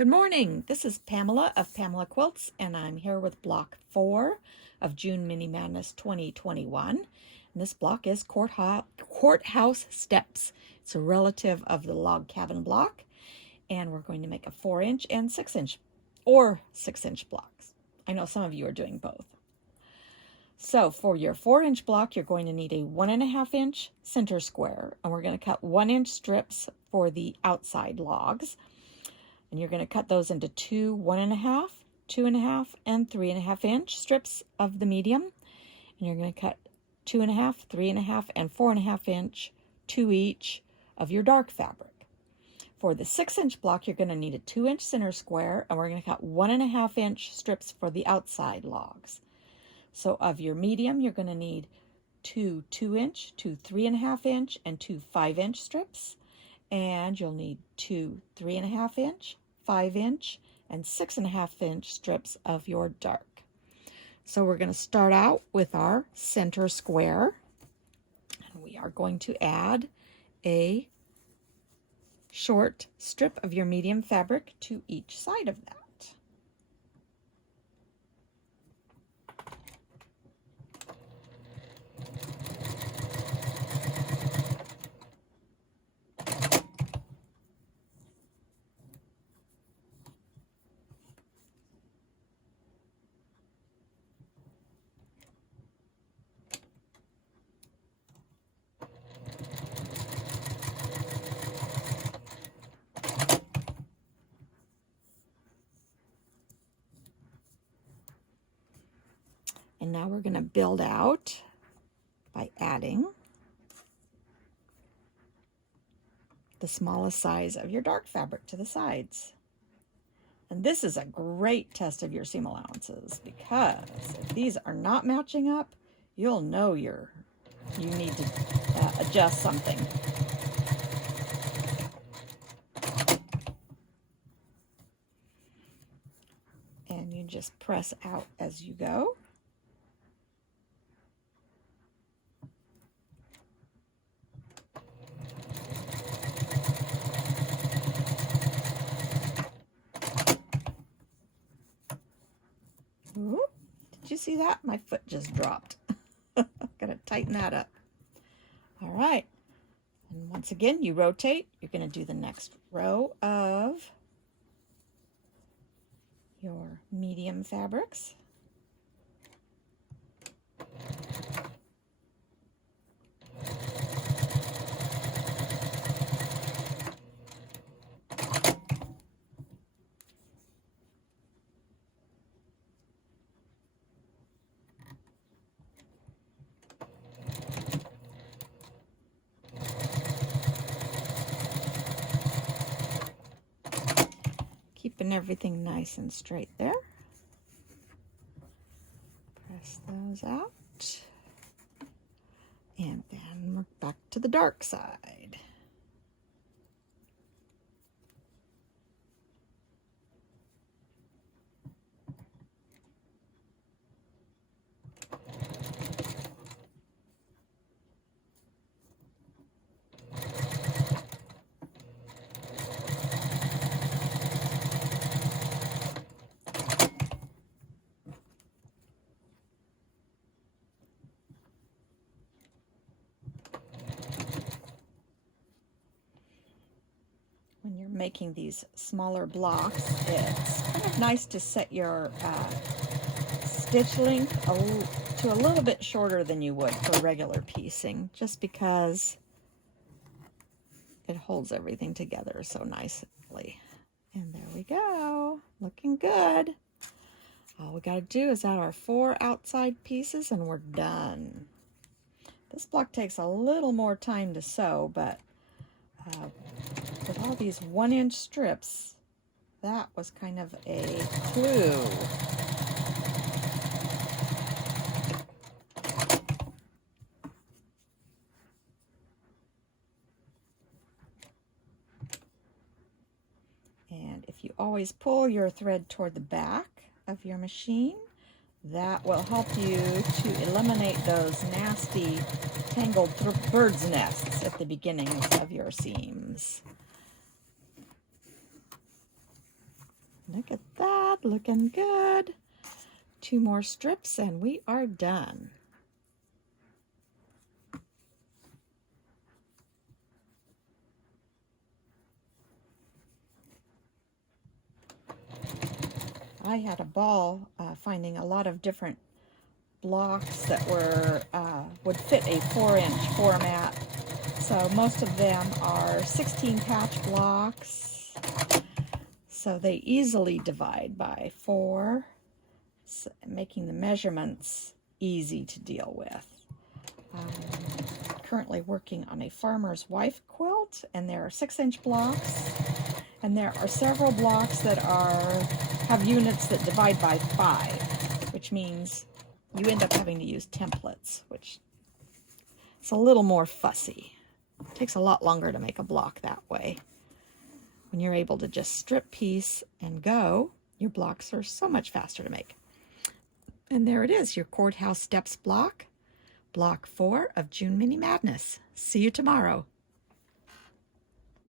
Good morning. This is Pamela of Pamela Quilts, and I'm here with block 4 of June Mini Madness 2021. And this block is Courthouse Steps. It's a relative of the log cabin block, and we're going to make a 4-inch and 6-inch or 6-inch blocks. I know some of you are doing both. So for your 4-inch block, you're going to need a 1.5-inch center square, and we're going to cut 1-inch strips for the outside logs. And you're going to cut those into 2 1.5, 2.5, and 3.5 inch strips of the medium. And you're going to cut 2.5, 3.5, and 4.5 inch, 2 each of your dark fabric. For the 6-inch block, you're going to need a 2-inch center square, and we're going to cut 1.5 inch strips for the outside logs. So of your medium, you're going to need 2 2-inch, 2 3.5 inch, and 2 5-inch strips. And you'll need 2 3.5 inch, 5-inch, and 6.5 inch strips of your dark. So we're going to start out with our center square, and we are going to add a short strip of your medium fabric to each side of that. And now we're going to build out by adding the smallest size of your dark fabric to the sides. And this is a great test of your seam allowances, because if these are not matching up, you'll know you need to adjust something. And you just press out as you go. Ooh, did you see that? My foot just dropped. Gotta tighten that up. All right. And once again, you rotate. You're going to do the next row of your medium fabrics. Keeping everything nice and straight there. Press those out. And then we're back to the dark side. When you're making these smaller blocks, it's kind of nice to set your stitch length to a little bit shorter than you would for regular piecing, just because it holds everything together so nicely. And there we go, looking good. All we got to do is add our 4 outside pieces and we're done. This block takes a little more time to sew, but with all these 1-inch strips, that was kind of a clue. And if you always pull your thread toward the back of your machine, that will help you to eliminate those nasty tangled bird's nests at the beginnings of your seams. Look at that, looking good. 2 more strips and we are done. I had a ball finding a lot of different blocks that were would fit a 4-inch format. So most of them are 16 patch blocks. So they easily divide by 4, making the measurements easy to deal with. Currently working on a farmer's wife quilt, and there are 6-inch blocks, and there are several blocks that have units that divide by 5, which means you end up having to use templates, which is a little more fussy. It takes a lot longer to make a block that way. When you're able to just strip piece and go, your blocks are so much faster to make. And there it is, your Courthouse Steps block, block 4 of June Mini Madness. See you tomorrow.